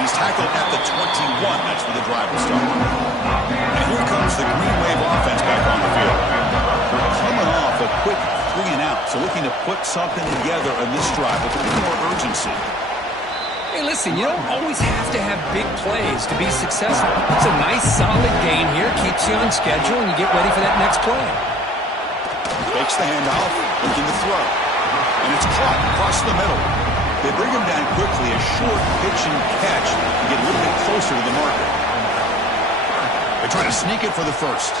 He's tackled at the 21. That's where the drive will start. And here comes the Green Wave offense back on the field. They're coming off a quick 3 and out, so looking to put something together on this drive with a little more urgency. Hey, listen, you don't always have to have big plays to be successful. It's a nice, solid game here. Keeps you on schedule, and you get ready for that next play. Fakes the handoff, looking to throw. And it's caught across the middle. They bring him down quickly, a short pitch and catch, to get a little bit closer to the marker. They try to sneak it for the first.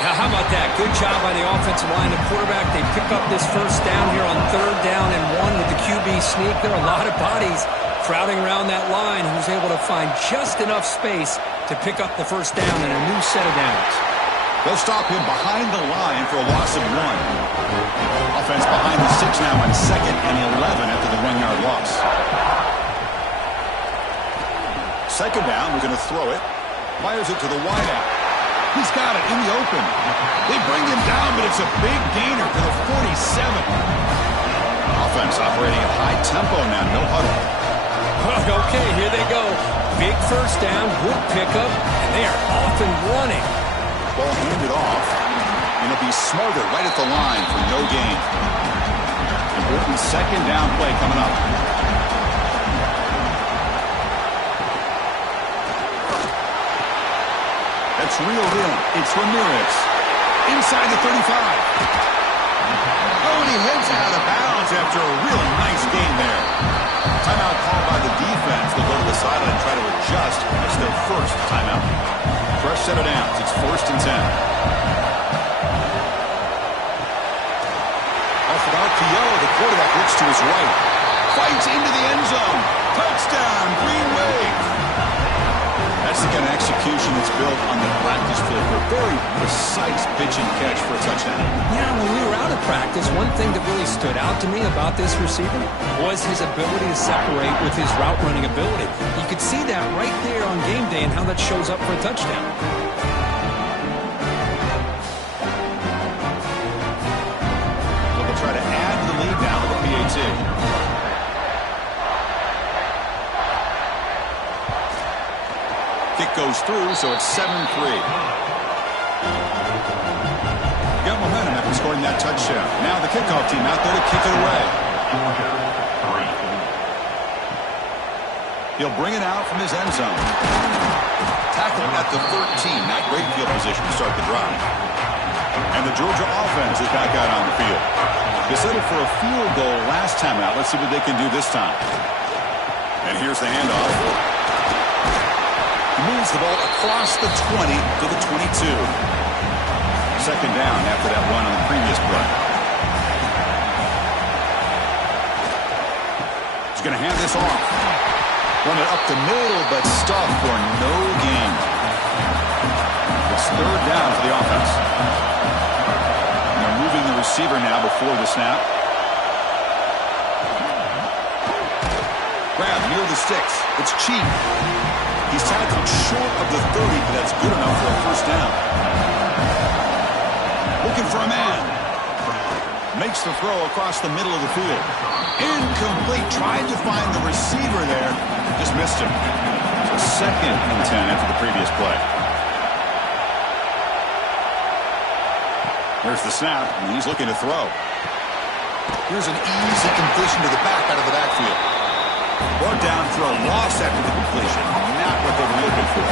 Now, how about that? Good job by the offensive line. The quarterback, they pick up this first down here on 3rd down and 1 with the QB sneak. There are a lot of bodies crowding around that line, who's able to find just enough space to pick up the first down and a new set of downs. They'll stop him behind the line for a loss of 1. Offense behind the 6 now on 2nd and 11 after the 1-yard loss. 2nd down, we're going to throw it. Fires it to the wideout. He's got it in the open. They bring him down, but it's a big gainer to the 47. Offense operating at high tempo now, no huddle. Okay, here they go. Big first down, good pickup, and they are off and running. Ball handed off, and it'll be Smarter right at the line for no gain. Important 2nd down play coming up. That's reeled in. It's Ramirez. Inside the 35. Oh, and he heads out of bounds after a really nice gain there. Timeout called by the defense. They'll go to the sideline and try to adjust. It's their first timeout. Fresh set of downs. It's 1st and 10. Off of RPO, the quarterback looks to his right. Fights into the end zone. Touchdown, Green Wave. That's the kind of execution that's built on the practice field for a very precise pitch and catch for a touchdown. Yeah, when we were out of practice, one thing that really stood out to me about this receiver was his ability to separate with his route running ability. You could see that right there on game day and how that shows up for a touchdown. So they'll try to add to the lead now with the PAT. Kick goes through, so it's 7-3. Got momentum after scoring that touchdown. Now the kickoff team out there to kick it away. He'll bring it out from his end zone. Tackled at the 13. Not great field position to start the drive. And the Georgia offense is back out on the field. They settled for a field goal last time out. Let's see what they can do this time. And here's the handoff. Moves the ball across the 20 to the 22. 2nd down after that run on the previous play. He's going to hand this off. Run it up the middle, but stuffed for no gain. It's 3rd down for the offense. And they're moving the receiver now before the snap. Grab near the sticks. It's cheap. He's tackled short of the 30, but that's good enough for a first down. Looking for a man. Makes the throw across the middle of the field. Incomplete. Tried to find the receiver there. Just missed him. So 2nd and 10 after the previous play. There's the snap, and he's looking to throw. Here's an easy completion to the back out of the backfield. Brought down for a loss after the completion. Not what they were looking for.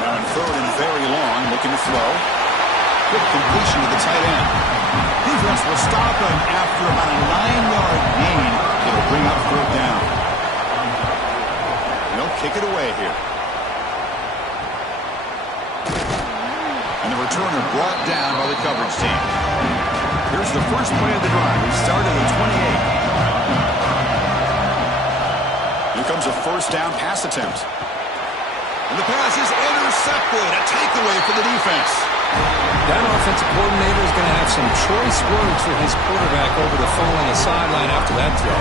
Now in 3rd and very long, looking to throw. Good completion to the tight end. Defense will stop him after about a 9-yard gain. It'll bring up 4th down. They'll kick it away here. And the returner brought down by the coverage team. Here's the first play of the drive. We started at 28. Here comes a first down pass attempt. And the pass is intercepted. A takeaway for the defense. That offensive coordinator is going to have some choice words for his quarterback over the phone on the sideline after that throw.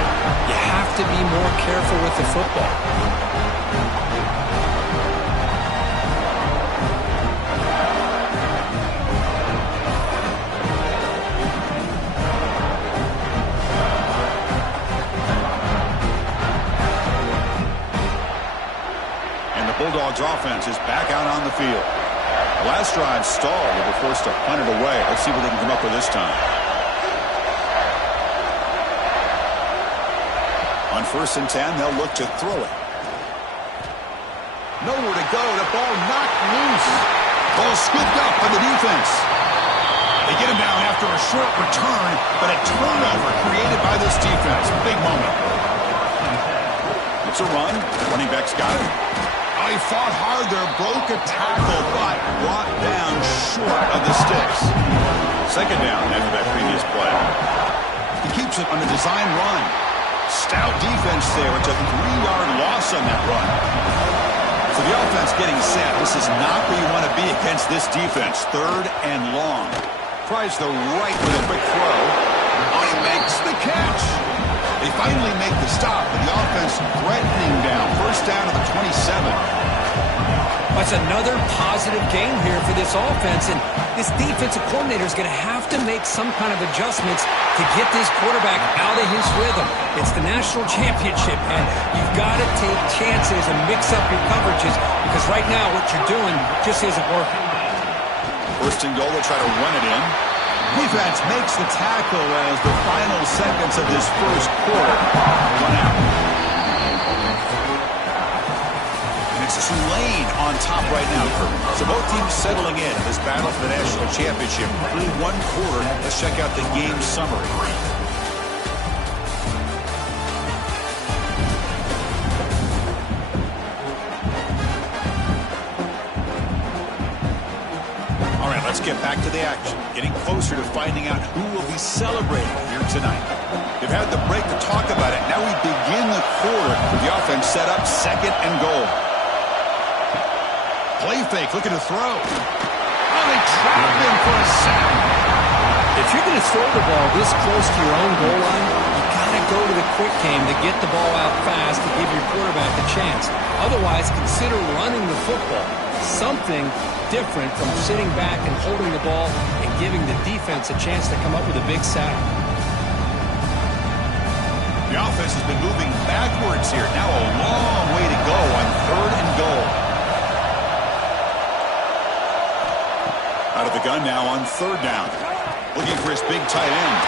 You have to be more careful with the football. Bulldogs offense is back out on the field. The last drive stalled. They were forced to punt it away. Let's see what they can come up with this time. On 1st and 10, they'll look to throw it. Nowhere to go. The ball knocked loose. Ball scooped up by the defense. They get him down after a short return, but a turnover created by this defense. Big moment. It's a run. Running back's got it. Oh, he fought hard there, broke a tackle, but brought down short of the sticks. 2nd down after that previous play. He keeps it on the design run. Stout defense there. It's a 3-yard loss on that run. So the offense getting set. This is not where you want to be against this defense. 3rd and long. Tries the right with a quick throw. Oh, he makes the catch. They finally make the stop, but the offense threatening down. 1st down to the 27. That's another positive game here for this offense, and this defensive coordinator is going to have to make some kind of adjustments to get this quarterback out of his rhythm. It's the national championship, and you've got to take chances and mix up your coverages, because right now what you're doing just isn't working. 1st and goal, they'll try to run it in. Defense makes the tackle as the final seconds of this 1st quarter run out. And it's Tulane on top right now, Kurt. So both teams settling in this battle for the national championship through 1 quarter. Let's check out the game summary. Let's get back to the action. Getting closer to finding out who will be celebrating here tonight. They've had the break to talk about it. Now we begin the quarter with the offense set up 2nd and goal. Play fake, looking to throw. Oh, they trap him for a sack. If you're going to throw the ball this close to your own goal line, you got to go to the quick game to get the ball out fast to give your quarterback a chance. Otherwise, consider running the football. Something different from sitting back and holding the ball and giving the defense a chance to come up with a big sack. The offense has been moving backwards here. Now a long way to go on 3rd and goal. Out of the gun now on 3rd down. Looking for his big tight end.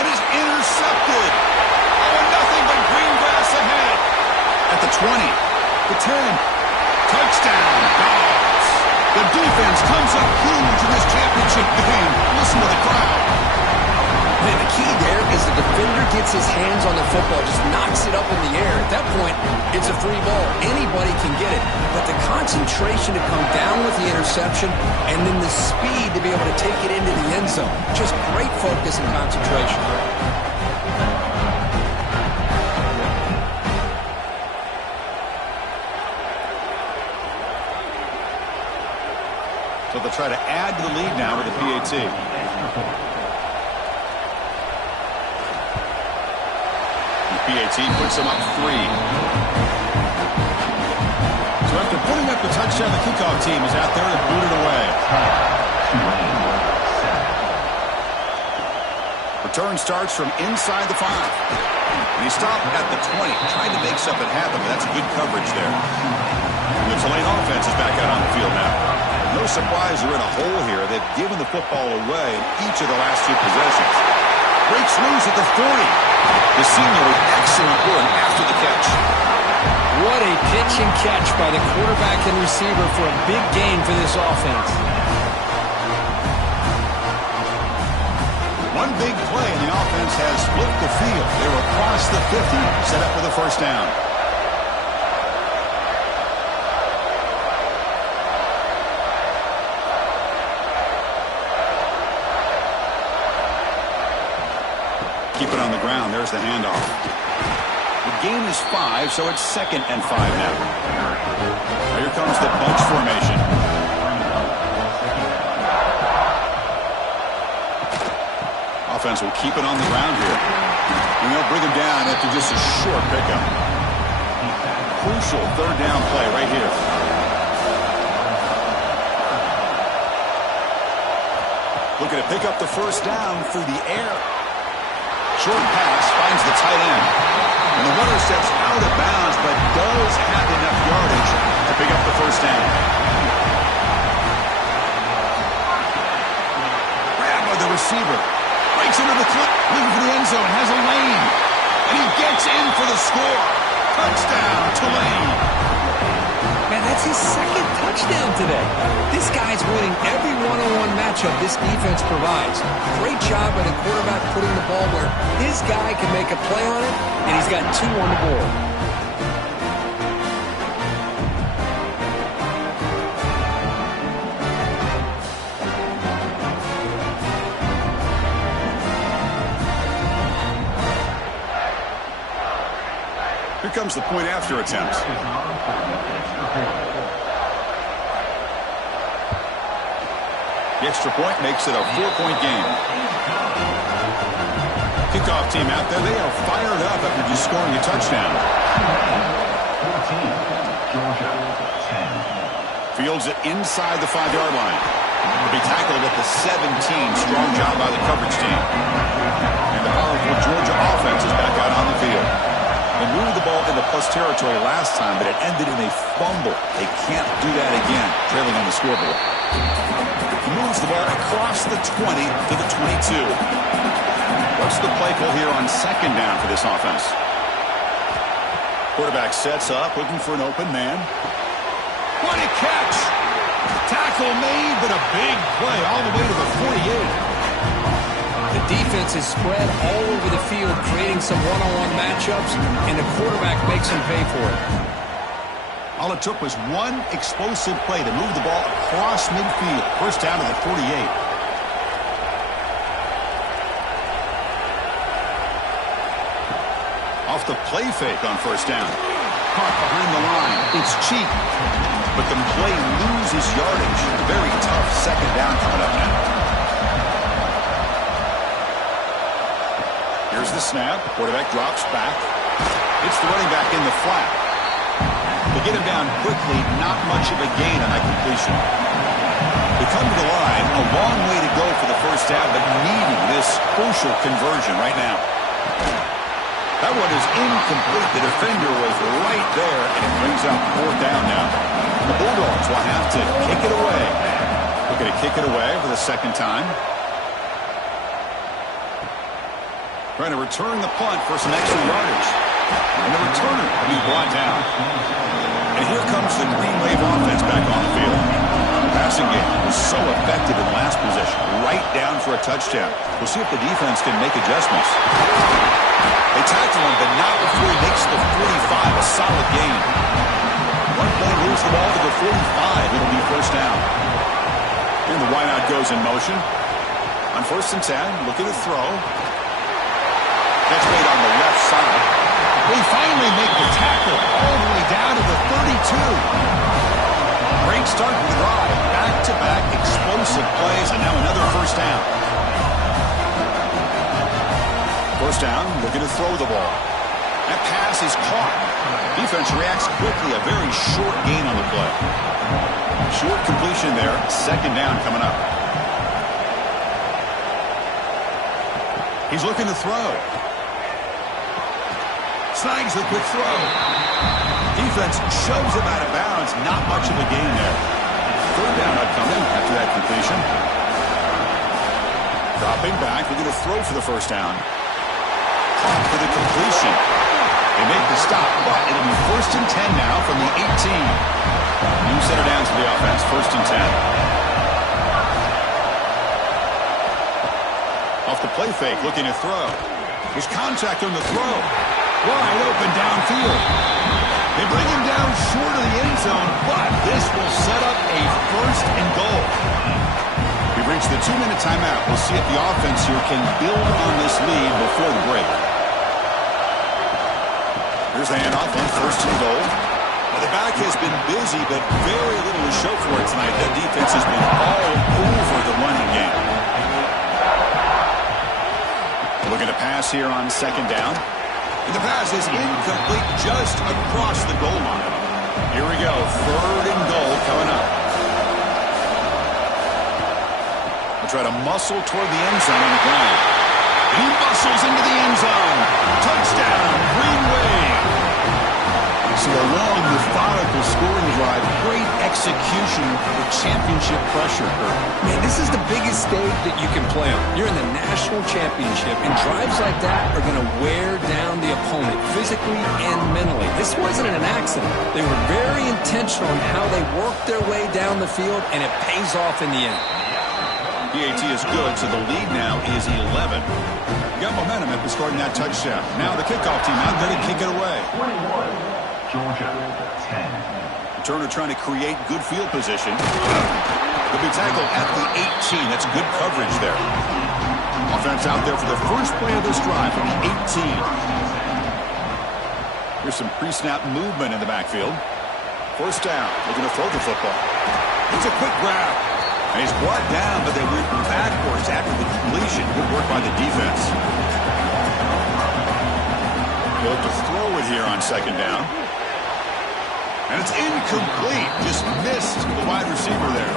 And is intercepted. Oh, and nothing but green grass ahead. At the 20, the 10. Touchdown, Dogs. The defense comes up huge in this championship game. Listen to the crowd. Man, the key there is the defender gets his hands on the football, just knocks it up in the air. At that point, it's a free ball. Anybody can get it. But the concentration to come down with the interception and then the speed to be able to take it into the end zone. Just great focus and concentration. So they'll try to add to the lead now with the PAT. The PAT puts them up 3. So after putting up the touchdown, the kickoff team is out there to boot it away. Return starts from inside the 5. And he stopped at the 20, trying to make something happen, but that's good coverage there. And the Tulane offense is back out on the field now. No surprise they're in a hole here. They've given the football away in each of the last 2 possessions. Breaks loose at the 40. The senior with excellent work after the catch. What a pitch and catch by the quarterback and receiver for a big gain for this offense. One big play and the offense has split the field. They're across the 50, set up for the 1st down. Keep it on the ground. There's the handoff. The gain is 5, so it's 2nd and 5 now. Here comes the bunch formation. Offense will keep it on the ground here. And they'll bring him down after just a short pickup. Crucial 3rd down play right here. Looking to pick up the 1st down through the air. Short pass finds the tight end. And the runner steps out of bounds, but does have enough yardage to pick up the first down. Grab by the receiver. Breaks into the clip, looking for the end zone, has a lane. And he gets in for the score. Touchdown, Tulane. Man, that's his second touchdown today. This guy's winning every one-on-one matchup this defense provides. Great job by the quarterback putting the ball where his guy can make a play on it, and he's got 2 on the board. Here comes the point after attempt. The extra point makes it a 4-point game. Kickoff team out there. They are fired up after just scoring a touchdown. Fields it inside the 5-yard line. Will be tackled at the 17. Strong job by the coverage team. And the powerful Georgia offense is back out on the field. They moved the ball into plus territory last time, but it ended in a fumble. They can't do that again, trailing on the scoreboard. He moves the ball across the 20 to the 22. What's the play call here on second down for this offense? Quarterback sets up, looking for an open man. What a catch! Tackle made, but a big play all the way to the 48. The defense is spread all over the field, creating some one-on-one matchups, and the quarterback makes him pay for it. All it took was one explosive play to move the ball across midfield. First down to the 48. Off the play fake on first down. Caught behind the line. It's cheap. But the play loses yardage. Very tough second down coming up now. Here's the snap. Quarterback drops back. It's the running back in the flat. They get him down quickly. Not much of a gain on that completion. They come to the line. A long way to go for the first down, but needing this crucial conversion right now. That one is incomplete. The defender was right there, and it brings up fourth down now. The Bulldogs will have to kick it away. We're going to kick it away for the second time. Trying to return the punt for some extra yardage. And the returner will be brought down. And here comes the Green Wave offense back on the field. The passing game was so effective in last possession. Right down for a touchdown. We'll see if the defense can make adjustments. They tackle him, but not before he makes the 45. A solid gain. One play moves the ball to the 45. It'll be first down. And the wideout goes in motion. On first and 10, looking to throw. That's made on the left side. They finally make the tackle all the way down to the 32. Great start to the drive. Back-to-back explosive plays, and now another first down. First down, looking to throw the ball. That pass is caught. Defense reacts quickly. A very short gain on the play. Short completion there. Second down coming up. He's looking to throw. Snags the quick throw. Defense shoves him out of bounds. Not much of a gain there. Third down upcoming after that completion. Dropping back, looking to throw for the first down. Caught for the completion. They make the stop, but it'll be first and 10 now from the 18. New set of downs for the offense. First and 10. Off the play fake, looking to throw. There's contact on the throw. Wide open downfield. They bring him down short of the end zone, but this will set up a first and goal. We've reached the 2-minute timeout. We'll see if the offense here can build on this lead before the break. Here's the handoff on first and goal. Well, the back has been busy, but very little to show for it tonight. That defense has been all over the running game. Looking to pass here on second down. And the pass is incomplete just across the goal line. Here we go. Third and goal coming up. We'll try to muscle toward the end zone on the ground. He muscles into the end zone. Touchdown, Green Wave. the scoring drive. Great execution with championship pressure, Kurt. Man, this is the biggest stage that you can play on. You're in the national championship, and drives like that are going to wear down the opponent physically and mentally. This wasn't an accident. They were very intentional in how they worked their way down the field, and it pays off in the end. PAT is good, so the lead now is 11. Got momentum after scoring that touchdown. Now the kickoff team out there to kick it away. 21, Georgia, 10. Turner trying to create good field position. He'll be tackled at the 18. That's good coverage there. Offense out there for the first play of this drive from the 18. Here's some pre-snap movement in the backfield. First down, looking to throw the football. It's a quick grab. And he's brought down, but they went backwards after the completion. Good work by the defense. He'll have to throw it here on second down. And it's incomplete. Just missed the wide receiver there.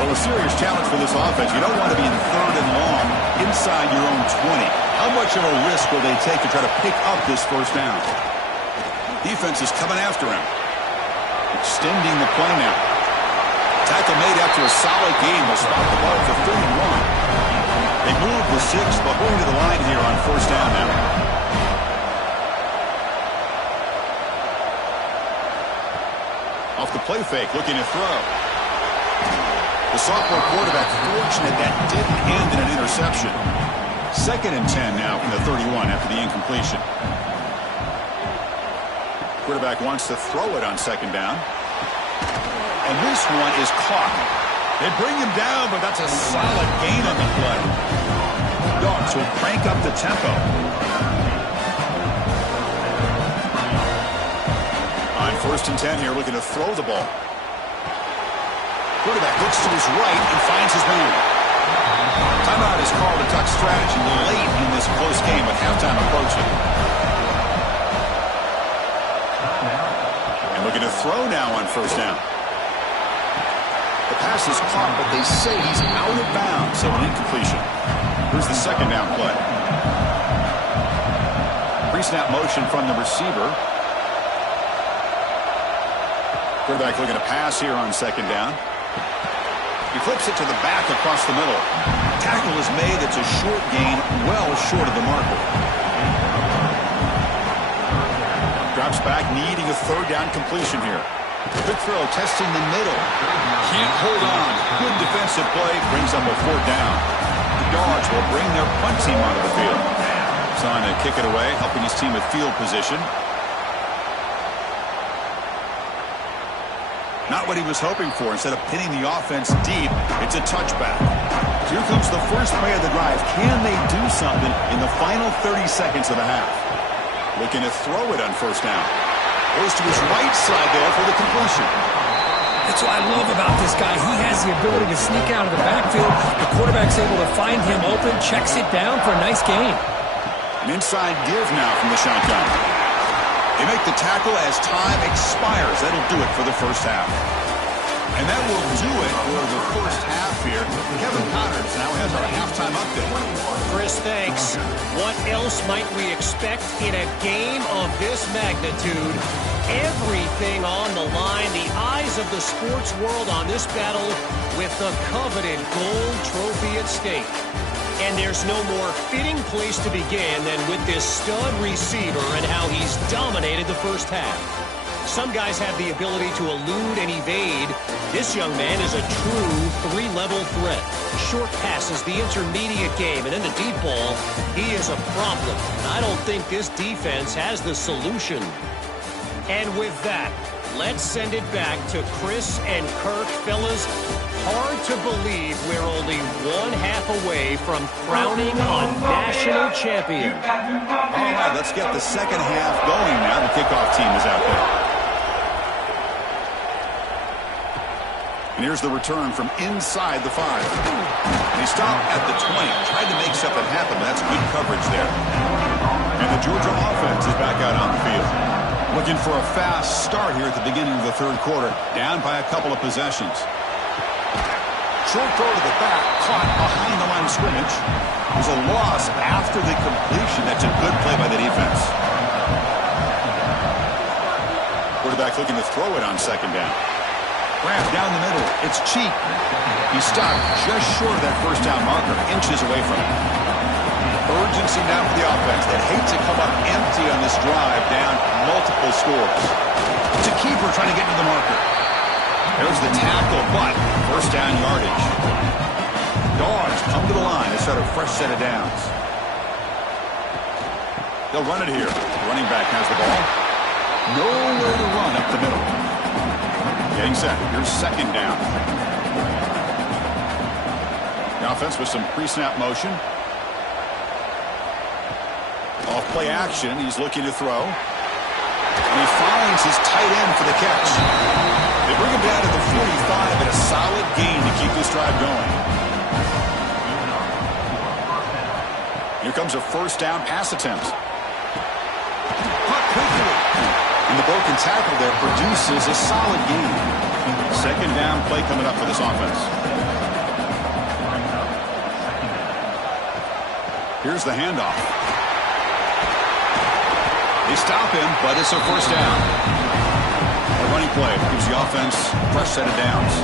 Well, a serious challenge for this offense. You don't want to be in third and long inside your own 20. How much of a risk will they take to try to pick up this first down? Defense is coming after him. Extending the play now. Tackle made after a solid game. Will spot the ball for 31. They move the 6, but going to the line here on first down now. Off the play fake, looking to throw. The sophomore quarterback fortunate that didn't end in an interception. 2nd and 10 now from the 31 after the incompletion. Quarterback wants to throw it on second down. And this one is caught. They bring him down, but that's a solid gain on the play. Dogs will crank up the tempo. On 1st and 10 here, looking to throw the ball. Quarterback looks to his right and finds his man. Timeout is called. A touch strategy late in this close game with halftime approaching. And looking to throw now on first down. The pass is caught, but they say he's out of bounds, so an incompletion. Here's the second down play. Pre-snap motion from the receiver. Quarterback looking to pass here on second down. He flips it to the back across the middle. Tackle is made. It's a short gain, well short of the marker. Drops back, needing a third down completion here. Good throw, testing the middle. Can't hold on. Good defensive play. Brings up a 4th down. The Dogs will bring their punt team onto the field. Trying to kick it away, helping his team at field position. Not what he was hoping for. Instead of pinning the offense deep, it's a touchback. Here comes the first play of the drive. Can they do something in the final 30 seconds of the half? Looking to throw it on first down. Goes to his right side there for the completion. That's what I love about this guy. He has the ability to sneak out of the backfield. The quarterback's able to find him open, checks it down for a nice gain. An inside give now from the shotgun. They make the tackle as time expires. That'll do it for the first half. And that will do it for the first half here. Kevin Connors now has our halftime update. Chris, thanks. What else might we expect in a game of this magnitude? Everything on the line. The eyes of the sports world on this battle with the coveted gold trophy at stake. And there's no more fitting place to begin than with this stud receiver and how he's dominated the first half. Some guys have the ability to elude and evade. This young man is a true 3-level threat. Short passes, the intermediate game, and then the deep ball. He is a problem. And I don't think this defense has the solution. And with that, let's send it back to Chris and Kirk. Fellas, hard to believe we're only 1/2 away from crowning a national champion. All right, let's get the second half going now. The kickoff team is out there. And here's the return from inside the 5. And he stopped at the 20. Tried to make something happen, but that's good coverage there. And the Georgia offense is back out on the field. Looking for a fast start here at the beginning of the third quarter. Down by a couple of possessions. Short throw to the back, caught behind the line of scrimmage. There's a loss after the completion. That's a good play by the defense. Quarterback looking to throw it on second down. Grab down the middle. It's cheap. He stopped just short of that first down marker, inches away from it. Urgency now for the offense that hates to come up empty on this drive, down multiple scores. It's a keeper trying to get to the marker. There's the tackle, but first down yardage. Dogs come to the line to start a fresh set of downs. They'll run it here. The running back has the ball. Nowhere to run up the middle. Getting set. Here's second down. The offense with some pre-snap motion. Off play action. He's looking to throw. And he finds his tight end for the catch. They bring him down to the 45 and a solid gain to keep this drive going. Here comes a first down pass attempt. Caught quickly. And the broken tackle there produces a solid gain. Second down play coming up for this offense. Here's the handoff. They stop him, but it's a first down. A running play gives the offense a fresh set of downs.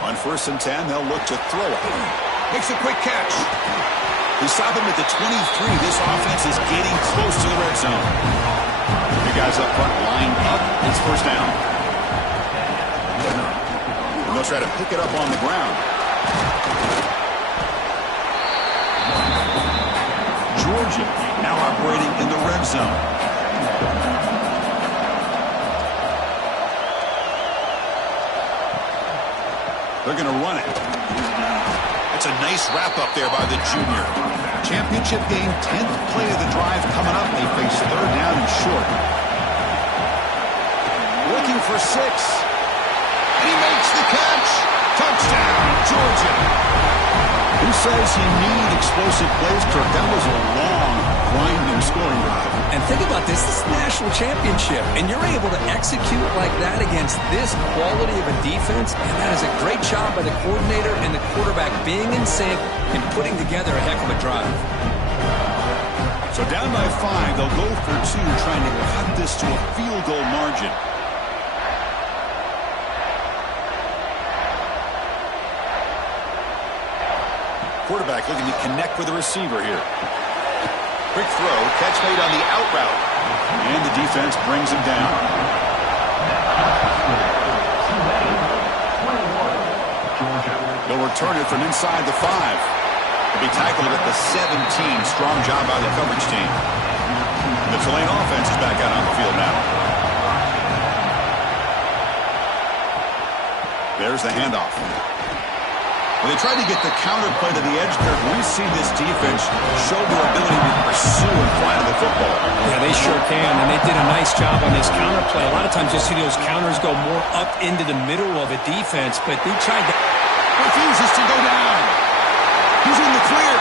On 1st and 10, they'll look to throw it. Makes a quick catch. They stop him at the 23. This offense is getting close to the red zone. The guys up front lined up. It's first down. And they'll try to pick it up on the ground. Georgia now operating in the red zone. They're going to run it. That's a nice wrap-up there by the junior. Championship game, 10th play of the drive coming up. They face third down and short. Looking for 6. And he makes the catch. Touchdown, Georgia. Who says you need explosive plays, Kirk? That was a long, grinding scoring drive. And think about this. This is the national championship, and you're able to execute like that against this quality of a defense, and that is a great job by the coordinator and the quarterback being in sync and putting together a heck of a drive. So down by 5, they'll go for 2, trying to cut this to a field goal margin. Quarterback looking to connect with the receiver here. Quick throw, catch made on the out route. And the defense brings him down. They'll return it from inside the 5. He'll be tackled at the 17. Strong job by the coverage team. The Tulane offense is back out on the field now. There's the handoff. When they tried to get the counter play to the edge curve, we've seen this defense show their ability to pursue and fly the football. Yeah, they sure can, and they did a nice job on this counter play. A lot of times you see those counters go more up into the middle of a defense, but they tried to... Refuses to go down. He's in the clear.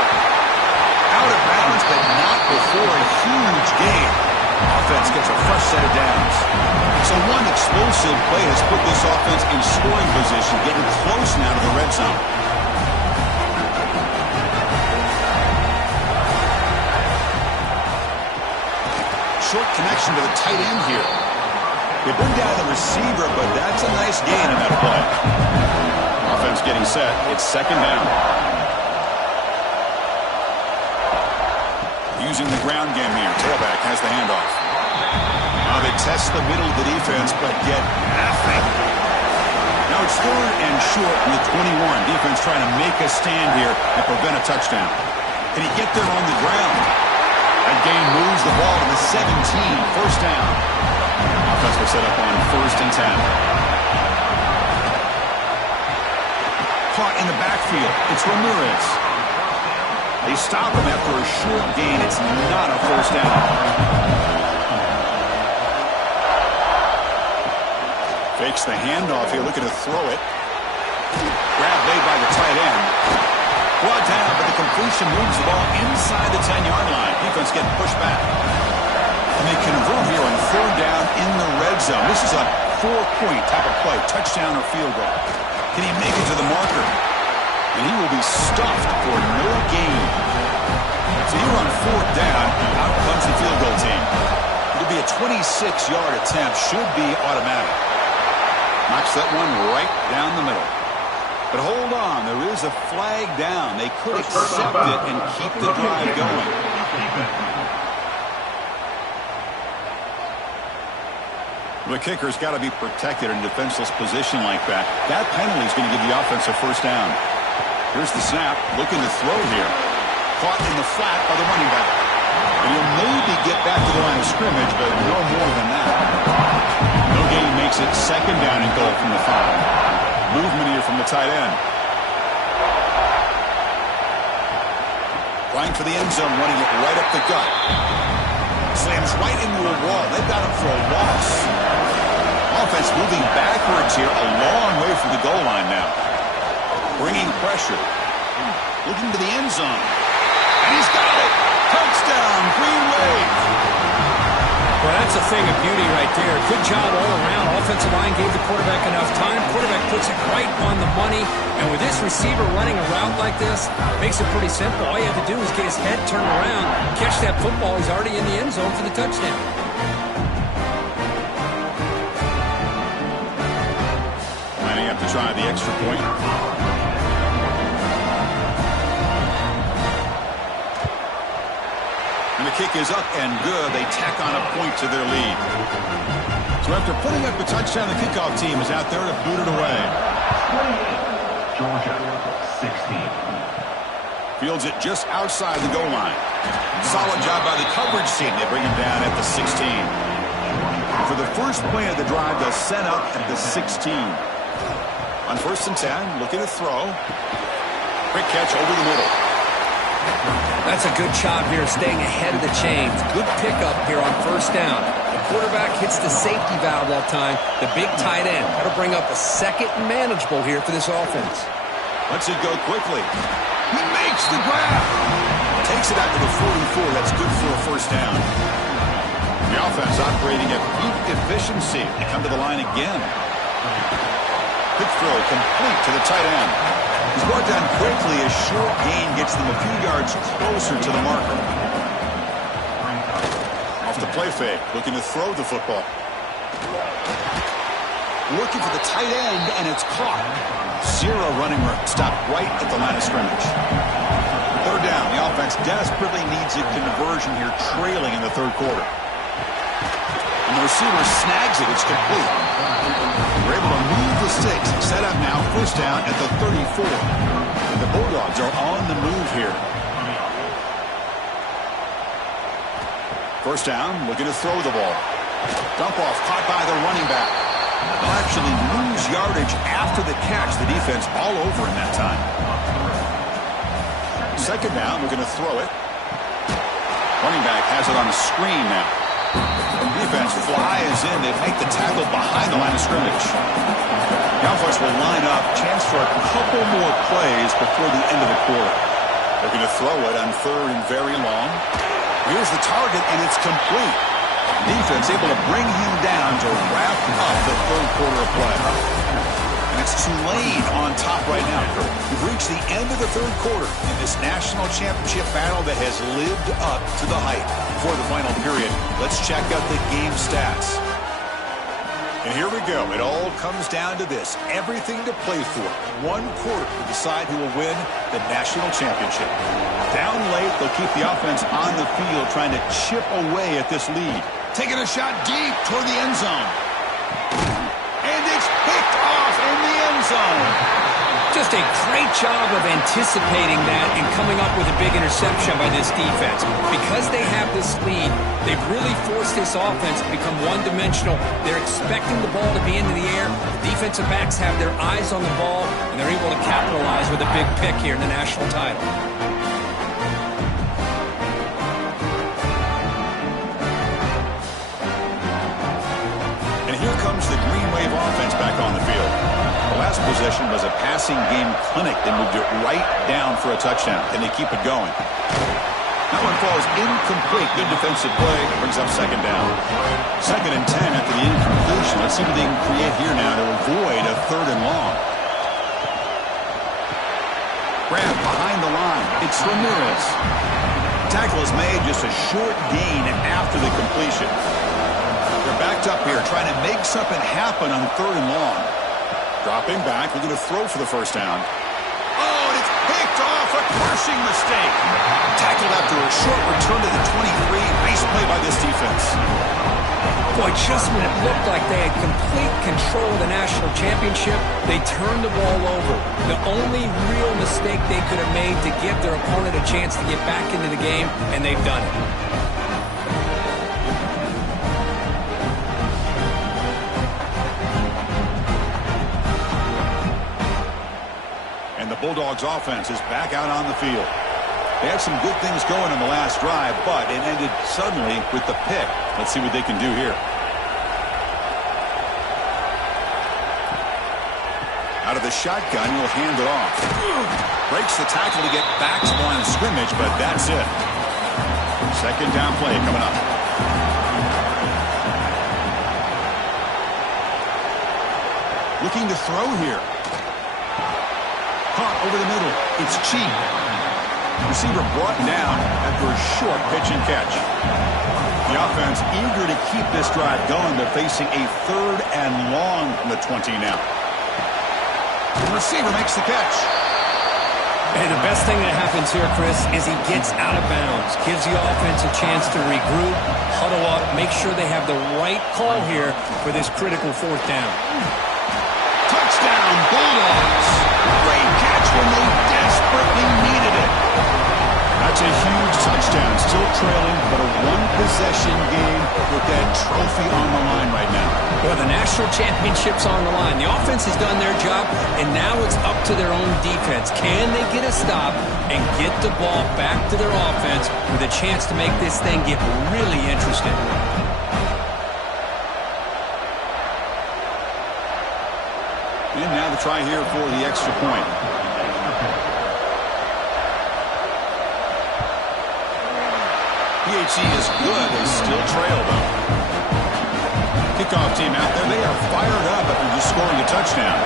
Out of bounds, but not before a huge gain. Offense gets a fresh set of downs. So one explosive play has put this offense in scoring position, getting close now to the red zone. Short connection to the tight end here. They bring down the receiver, but that's a nice gain in that play. Offense getting set. It's second down. Using the ground game here. Tailback has the handoff. Now they test the middle of the defense, but get nothing. Now it's 3rd and short in the 21. Defense trying to make a stand here and prevent a touchdown. Can he get there on the ground? That gain moves the ball to the 17. First down. Offense will set up on 1st and 10. Caught in the backfield. It's Ramirez. They stop him after a short gain. It's not a first down. Fakes the handoff here, looking to throw it. Grab made by the tight end. Brought down, but the completion moves the ball inside the 10-yard line. Defense getting pushed back. And they convert here on 3rd down in the red zone. This is a 4-point type of play, touchdown or field goal. Can he make it to the marker? And he will be stuffed for no gain. So here on 4th down, out comes the field goal team. It'll be a 26-yard 26-yard attempt should be automatic. Knocks that one right down the middle. But hold on, there is a flag down. They could accept it and keep the drive going. The kicker's got to be protected in a defenseless position like that. That penalty is going to give the offense a first down. Here's the snap, looking to throw here. Caught in the flat by the running back. And he'll maybe get back to the line of scrimmage, but no more than that. No gain makes it second down and goal from the 5. Movement here from the tight end. Flying for the end zone, running it right up the gut. Slams right into a wall. They've got him for a loss. Offense moving backwards here, a long way from the goal line now. Bringing pressure. Looking to the end zone. And he's got it. Touchdown, Green Wave. Well, that's a thing of beauty right there. Good job all around. Offensive line gave the quarterback enough time. Quarterback puts it right on the money. And with this receiver running a route like this, makes it pretty simple. All you have to do is get his head turned around, catch that football. He's already in the end zone for the touchdown. Lining up to try the extra point. And the kick is up and good. They tack on a point to their lead. So after putting up a touchdown, the kickoff team is out there to boot it away. Georgia, 16. Fields it just outside the goal line. Solid job by the coverage team. They bring him down at the 16. For the first play of the drive, they'll set up at the 16. On 1st and 10, looking to throw. Quick catch over the middle. That's a good job here, staying ahead of the chains. Good pickup here on 1st down. The quarterback hits the safety valve that time. The big tight end. That'll bring up a second and manageable here for this offense. Lets it go quickly. He makes the grab. Takes it out to the 44. That's good for a 1st down. The offense operating at peak efficiency. They come to the line again. Quick throw complete to the tight end. He's brought down quickly. A short gain gets them a few yards closer to the marker. Off the play fake, looking to throw the football. Looking for the tight end, and it's caught. Zero running stop right at the line of scrimmage. 3rd down. The offense desperately needs a conversion here, trailing in the 3rd quarter. And the receiver snags it. It's complete. We're able to move the sticks. Set up now, 1st down at the 34. And the Bulldogs are on the move here. 1st down, looking to throw the ball. Dump off, caught by the running back. They'll actually lose yardage after the catch. The defense all over in that time. 2nd down, we're going to throw it. Running back has it on the screen now. Defense flies in. They make the tackle behind the line of scrimmage. The offense will line up. Chance for a couple more plays before the end of the quarter. They're going to throw it on 3rd and very long. Here's the target, and it's complete. Defense able to bring him down to wrap up the 3rd quarter of play. And it's Tulane on top right now. We've reached the end of the 3rd quarter in this national championship battle that has lived up to the hype. For the final period, let's check out the game stats. And here we go. It all comes down to this. Everything to play for. 1 quarter to decide who will win the national championship. Down late, they'll keep the offense on the field trying to chip away at this lead. Taking a shot deep toward the end zone. And it's picked off in the end zone. Just a great job of anticipating that and coming up with a big interception by this defense. Because they have this lead, they've really forced this offense to become one-dimensional. They're expecting the ball to be into the air. The defensive backs have their eyes on the ball, and they're able to capitalize with a big pick here in the national title. And here comes the Green Wave offense back on the field. The last possession was a passing game clinic. They moved it right down for a touchdown, and they keep it going. That one falls incomplete. Good defensive play. Brings up 2nd down. 2nd and 10 after the incompletion. Let's see what they can create here now to avoid a 3rd and long. Grab behind the line. It's Ramirez. Tackle is made, just a short gain after the completion. picked up here, trying to make something happen on 3rd and long. Dropping back, looking to throw for the first down. Oh, and it's picked off. A crushing mistake. Tackled after a short return to the 23. Nice play by this defense. Boy, just when it looked like they had complete control of the national championship, they turned the ball over. The only real mistake they could have made to give their opponent a chance to get back into the game, and they've done it. And the Bulldogs offense is back out on the field. They had some good things going in the last drive, but it ended suddenly with the pick. Let's see what they can do here. Out of the shotgun, he'll hand it off. Breaks the tackle to get back to the line of scrimmage, but that's it. 2nd down play coming up. Looking to throw here. Caught over the middle. It's cheap. Receiver brought down after a short pitch and catch. The offense eager to keep this drive going, but facing a 3rd and long from the 20 now. The receiver makes the catch. And the best thing that happens here, Chris, is he gets out of bounds, gives the offense a chance to regroup, huddle up, make sure they have the right call here for this critical 4th down. Touchdown, Bulldogs. Great catch when they desperately needed it. That's a huge touchdown. Still trailing, but a 1-possession game with that trophy on the line right now. Well, the national championship's on the line. The offense has done their job, and now it's up to their own defense. Can they get a stop and get the ball back to their offense with a chance to make this thing get really interesting? And now the try here for the extra point. PHC is good. They still trail, though. Kickoff team out there. They are fired up after just scoring a touchdown.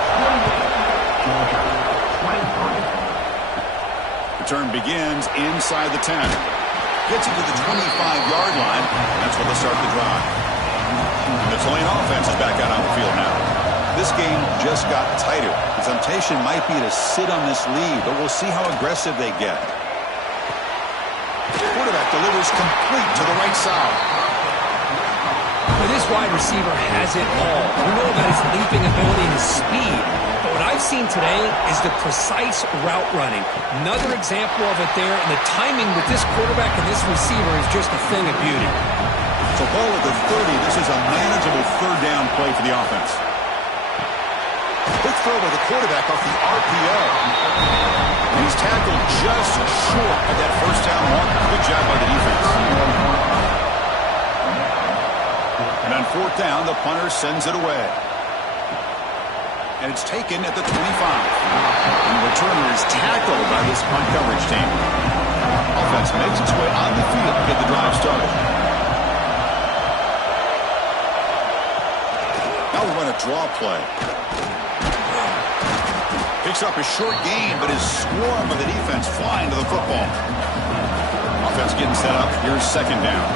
Return begins inside the 10. Gets it to the 25-yard line. That's where they'll start the drive. And the Tulane offense is back out on the field now. This game just got tighter. The temptation might be to sit on this lead, but we'll see how aggressive they get. Quarterback delivers complete to the right side. Well, this wide receiver has it all. We know about his leaping ability and his speed. But what I've seen today is the precise route running. Another example of it there, and the timing with this quarterback and this receiver is just a thing of beauty. So ball at the 30. This is a manageable 3rd down play for the offense. Quick throw by the quarterback off the RPO. And he's tackled just short of that 1st down mark. Good job by the defense. And on 4th down, the punter sends it away. And it's taken at the 25. And the returner is tackled by this punt coverage team. Offense makes its way on the field to get the drive started. Now we run a draw play. Picks up a short gain, but is swarmed by the defense flying to the football. Offense getting set up. Here's 2nd down.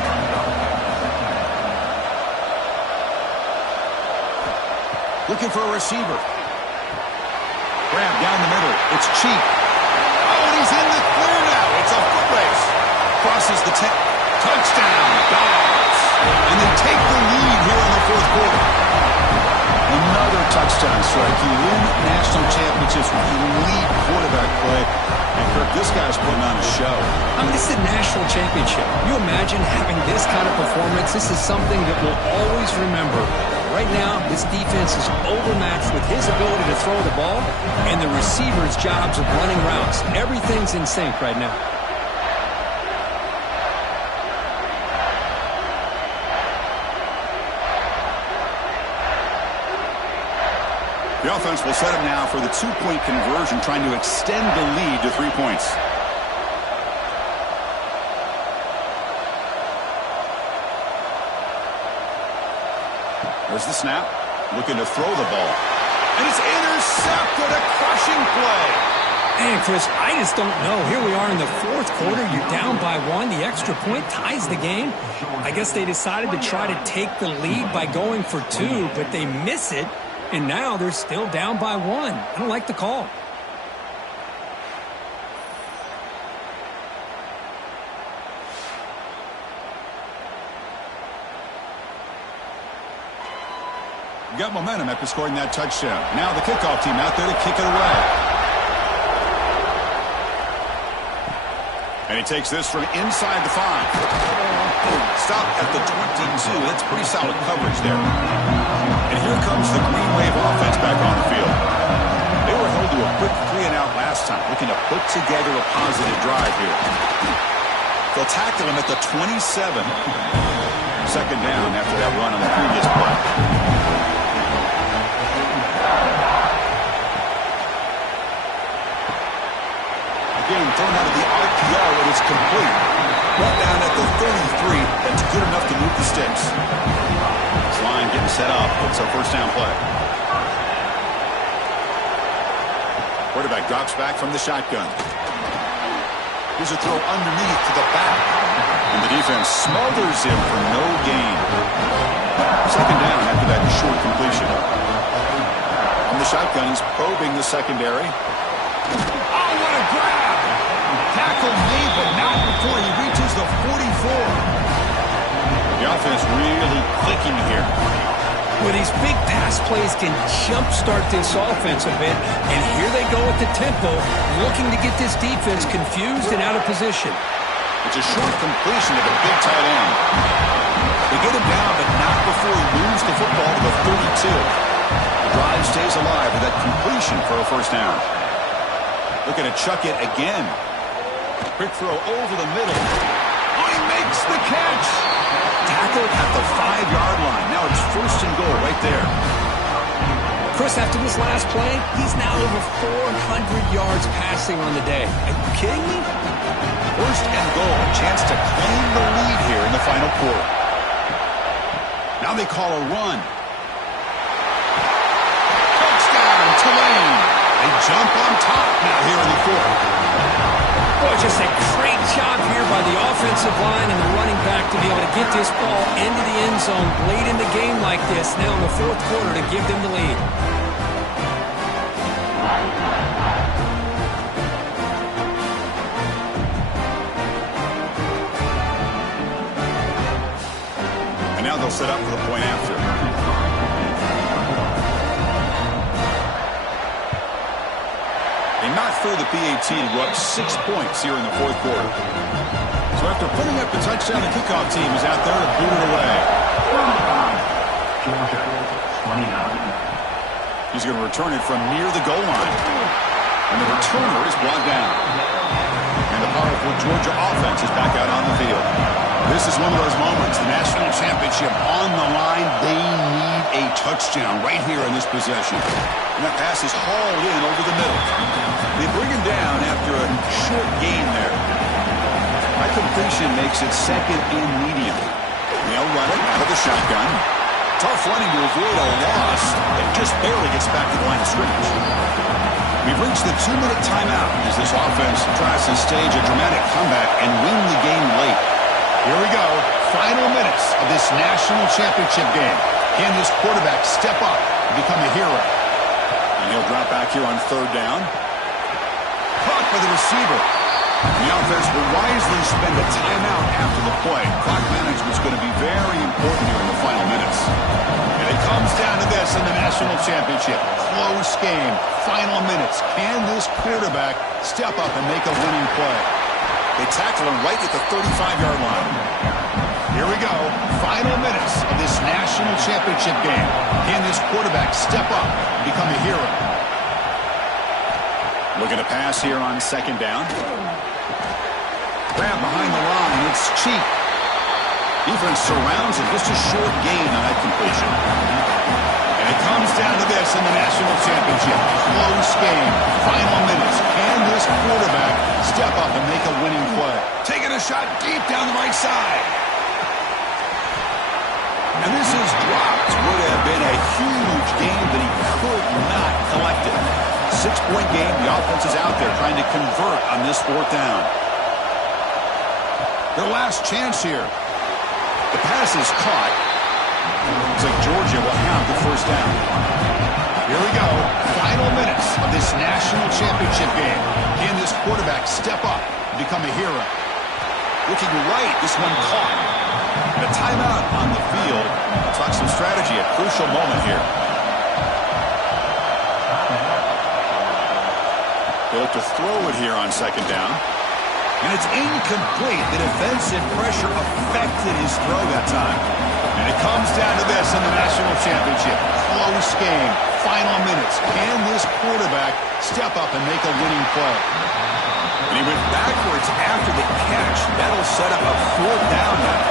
Looking for a receiver. Grab down the middle. It's cheap. Oh, and he's in the clear now. It's a foot race. Crosses the 10. Touchdown, Dogs. And they take the lead here in the 4th quarter. Another touchdown strike. You win national championships with elite quarterback play. And Kirk, this guy's putting on a show. I mean, this is a national championship. You imagine having this kind of performance? This is something that we'll always remember. Right now, this defense is overmatched with his ability to throw the ball and the receiver's jobs of running routes. Everything's in sync right now. The offense will set up now for the 2-point conversion, trying to extend the lead to 3 points. There's the snap. Looking to throw the ball. And it's intercepted. A crushing play. Man, Chris, I just don't know. Here we are in the fourth quarter. You're down by one. The extra point ties the game. I guess they decided to try to take the lead by going for two, but they miss it, and now they're still down by one. I don't like the call. Got momentum after scoring that touchdown. Now the kickoff team out there to kick it away. And he takes this from inside the 5. Stop at the 22. That's pretty solid coverage there. And here comes the Green Wave offense back on the field. They were held to a quick 3-and-out last time, looking to put together a positive drive here. They'll tackle him at the 27. Second down after that run on the previous play. Thrown out of the RPO, and it's complete. Brought down at the 33. That's good enough to move the sticks. This line getting set up. It's a first down play. Quarterback drops back from the shotgun. Here's a throw underneath to the back. And the defense smothers him for no gain. Second down after that short completion. From the shotgun, he's probing the secondary. Oh, what a grab! Tackle made, but not before he reaches the 44. The offense really clicking here. Well, these big pass plays can jumpstart this offense a bit, and here they go at the tempo, looking to get this defense confused and out of position. It's a short completion to the big tight end. They get him down, but not before he moves the football to the 32. The drive stays alive with that completion for a first down. Looking to chuck it again. Quick throw over the middle. Oh, he makes the catch. Tackled at the 5-yard line. Now it's first and goal right there. Chris, after this last play, he's now over 400 yards passing on the day. Are you kidding me? First and goal. A chance to claim the lead here in the final quarter. Now they call a run. Touchdown, Tulane. They jump on top now here in the fourth. Boy, just a great job here by the offensive line and the running back to be able to get this ball into the end zone late in the game like this now in the fourth quarter to give them the lead. And now they'll set up for the point after. They knocked through the PAT to go up 6 points here in the fourth quarter. So after putting up the touchdown, the kickoff team is out there to boot it away. Georgia, 29. He's going to return it from near the goal line. And the returner is brought down. And the powerful Georgia offense is back out on the field. This is one of those moments, the national championship on the line. They need a touchdown right here in this possession. And that pass is hauled in over the middle. They bring him down after a short gain there. That completion makes it second and medium. They'll run it out of the shotgun. Tough running to avoid a loss. It just barely gets back to the line of scrimmage. We've reached the 2-minute timeout as this offense tries to stage a dramatic comeback and win the game late. Here we go. Final minutes of this national championship game. Can this quarterback step up and become a hero? And he'll drop back here on third down. Caught by the receiver. The offense will wisely spend a timeout after the play. Clock management is going to be very important here in the final minutes. And it comes down to this in the national championship. Close game. Final minutes. Can this quarterback step up and make a winning play? They tackle him right at the 35-yard line. Here we go. Final minutes of this national championship game. Can this quarterback step up and become a hero? Looking to pass here on second down. Grab behind the line. It's cheap. Defense surrounds him. Just a short gain on that completion. And it comes down to this in the national championship. Close game. Final minutes. Can this quarterback step up and make a winning play? Taking a shot deep down the right side. And this is dropped. Would have been a huge game, but he could not collect it. 6-point game. The offense is out there trying to convert on this 4th down. Their last chance here. The pass is caught. Looks like Georgia will have the 1st down. Here we go. Final minutes of this national championship game. Can this quarterback step up and become a hero? Looking right. This one caught. And a timeout on the field. Talk some strategy. A crucial moment here. They look to throw it here on 2nd down. And it's incomplete. The defensive pressure affected his throw that time. And it comes down to this in the national championship. Close game. Final minutes. Can this quarterback step up and make a winning play? And he went backwards after the catch. That'll set up a 4th down now.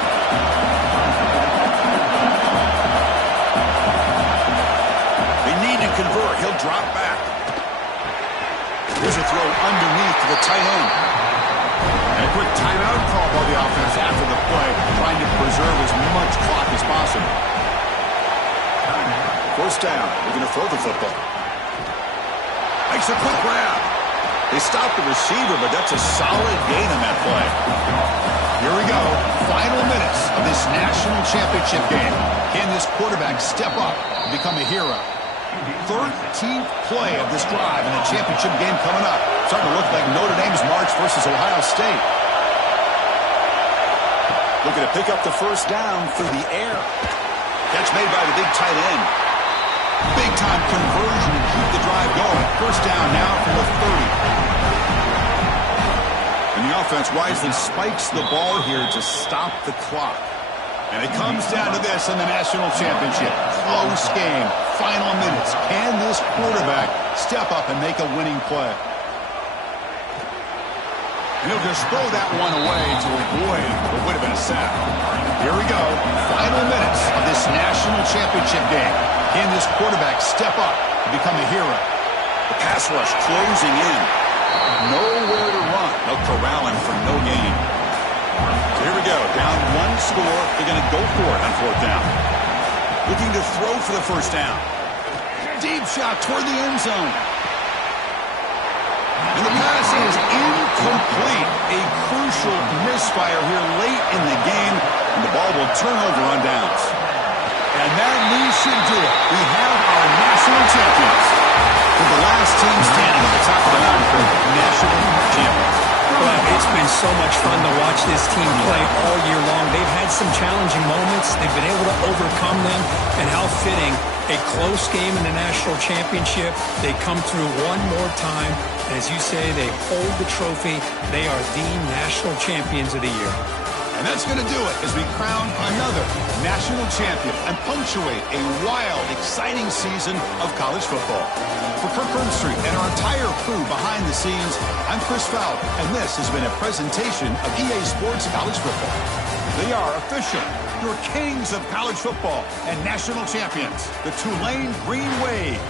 They need to convert. He'll drop back. Here's a throw underneath to the tight end. And a quick timeout call by the offense after the play, trying to preserve as much clock as possible. 1st down. They're going to throw the football. Makes a quick grab. They stop the receiver, but that's a solid gain on that play. Here we go. Final minutes of this national championship game. Can this quarterback step up and become a hero? 13th play of this drive in the championship game coming up. Starting to look like Notre Dame's March versus Ohio State. Looking to pick up the 1st down through the air. Catch made by the big tight end. Big-time conversion to keep the drive going. 1st down now from the 30. And the offense wisely spikes the ball here to stop the clock. And it comes down to this in the national championship. Close game. Final minutes. Can this quarterback step up and make a winning play? And he'll just throw that one away to avoid what would have been a sack. Here we go. Final minutes of this national championship game. Can this quarterback step up and become a hero? The pass rush closing in. Nowhere to run. No corralling for no gain. So here we go. Down 1 score. They're going to go for it on 4th down. Looking to throw for the 1st down. Deep shot toward the end zone. And the pass is incomplete. A crucial misfire here late in the game. And the ball will turn over on downs. And that lead should do it. We have our national champions. With the last team standing at the top of the mountain for national champions. Well, it's been so much fun to watch this team play all year long. They've had some challenging moments. They've been able to overcome them. And how fitting, a close game in the national championship. They come through one more time. And as you say, they hold the trophy. They are the national champions of the year. And that's going to do it as we crown another national champion and punctuate a wild, exciting season of college football. For Kirk Herbstreit and our entire crew behind the scenes, I'm Chris Fowler, and this has been a presentation of EA Sports College Football. They are official, your kings of college football and national champions, the Tulane Green Wave.